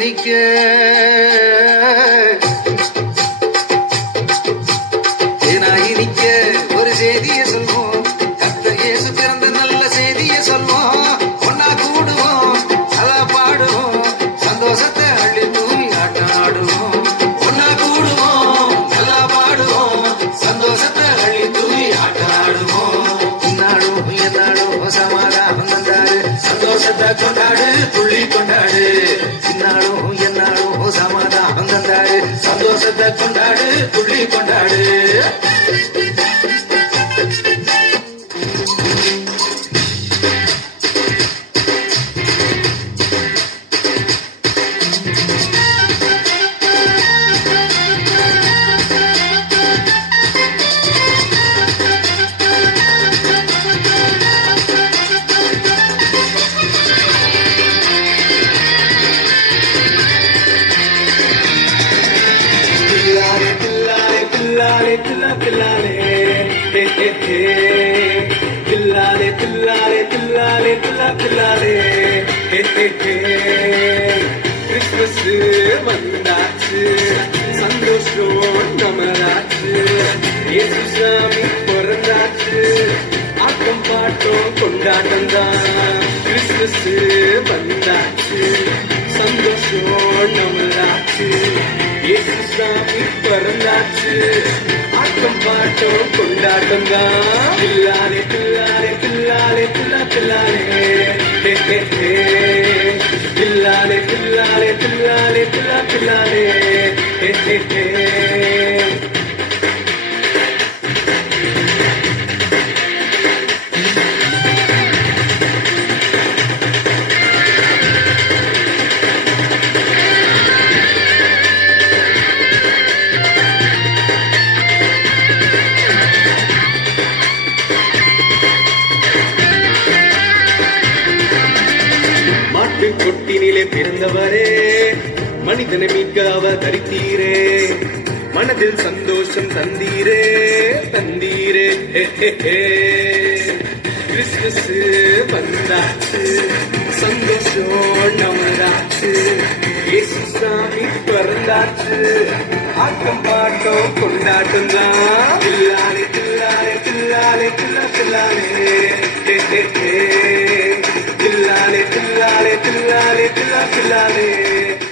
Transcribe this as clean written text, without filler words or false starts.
இனிக்க ஒரு செய்தியை சொல்வோம். கர்த்தர் இயேசு பிறந்த நல்ல செய்தியை சொல்வோம். ஒன்னா கூடுவோம், நல்லா பாடுவோம், சந்தோஷத்தை அள்ளி தூவி ஆட்டம் ஆடுவோம். ஒன்னா கூடுவோம், நல்லா பாடுவோம், சந்தோஷத்தை அள்ளி தூவி ஆட்டம் ஆடுவோம். இந்நாளும் எந்நாளும் சமாதானம் தந்தாரு, சந்தோஷத்தை கொண்டாடு, துள்ளி கொண்டாடு. இந்நாளும் எந்நாளும் சமாதானம் தந்தாரு, சந்தோஷத்தை கொண்டாடு, துள்ளி கொண்டாடு. Pillale, pillale, pillale, pillale, pillale, Christmas வந்தாச்சு, சந்தோஷம் நமராச்சு, இயேசு சாமி பிறந்தாச்சு, ஆட்டம் பாட்டம் கொண்டாட்டம் தான். கிறிஸ்துமஸ் வந்தாச்சு, சந்தோஷம் நமராச்சு, இயேசு சாமி பிறந்தாச்சு, ஆட்டம் பாட்டம் கொண்டாட்டம் தான். பில்லாலே பில்லாலே பில்லாலே பில்லா பில்லாலே, பில்லாலே பில்லாலே பில்லாலே பில்லா பில்லாலே. கொட்டினிலே பிறந்தவரே, மனிதனை மீட்க அவர் தரித்தீரே, மனதில் சந்தோஷம் தந்தீரே தந்தீரே. கிறிஸ்துமஸ் வந்தாச்சு, சந்தோஷம் நமராச்சு, இயேசு சாமி பிறந்தாச்சு, ஆட்டம் பாட்டம் கொண்டாட்டம் தான். பில்லாலே பில்லாலே பில்லாலே பில்லா பில்லாலே, pillale, pillale, pillale, pillale.